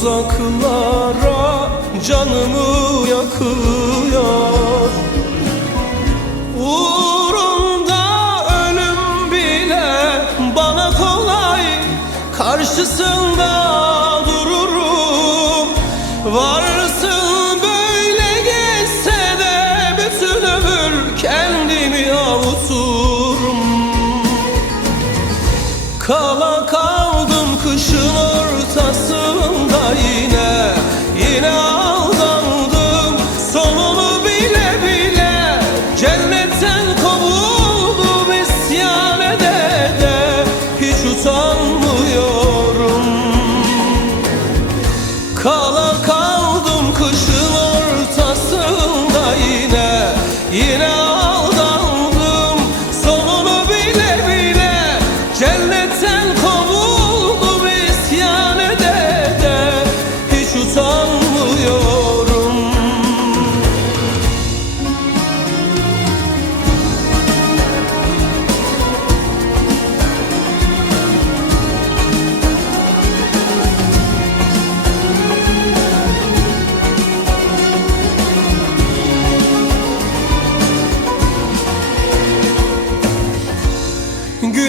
uzaklara Canımı yakıyor. Uğrunda ölüm bile bana kolay. Karşısında dururum. Varsın böyle geçse de bütün ömür kendimi avuturum. Kala kaldım kaldım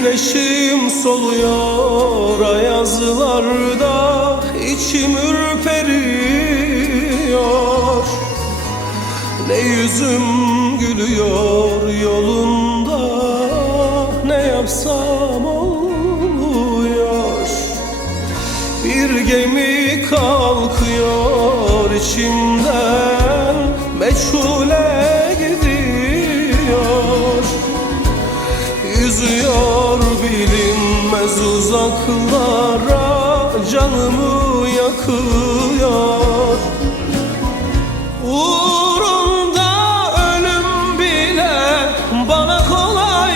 Güneşim soluyor ayazlarda içim ürperiyor. Ne yüzüm gülüyor yolunda Ne yapsam olmuyor Bir gemi kalkıyor içimden Meçhule uzaklara canımı yakıyor. Uğrunda ölüm bile bana kolay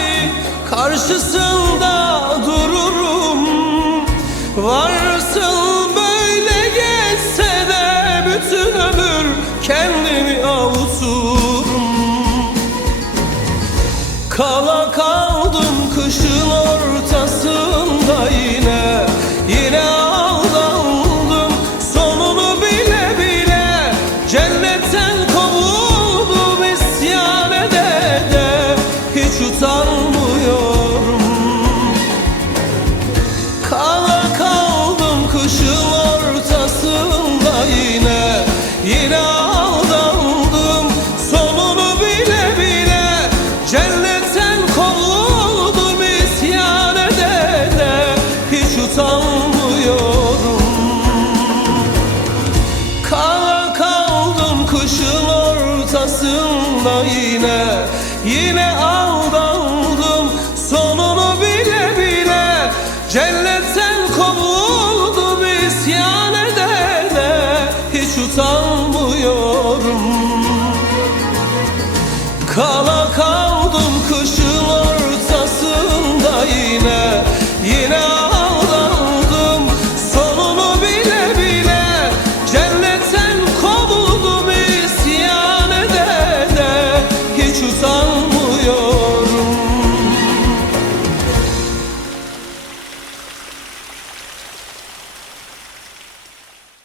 Karşısında dururum. Varsın böyle geçse de bütün ömür kendimi avuturum. Kala kala Kala kaldım kışın ortasında yine Yine aldandım sonunu bile bile. Cennetten kovuldum isyan edene Hiç utanmıyorum. Kala kaldım kışın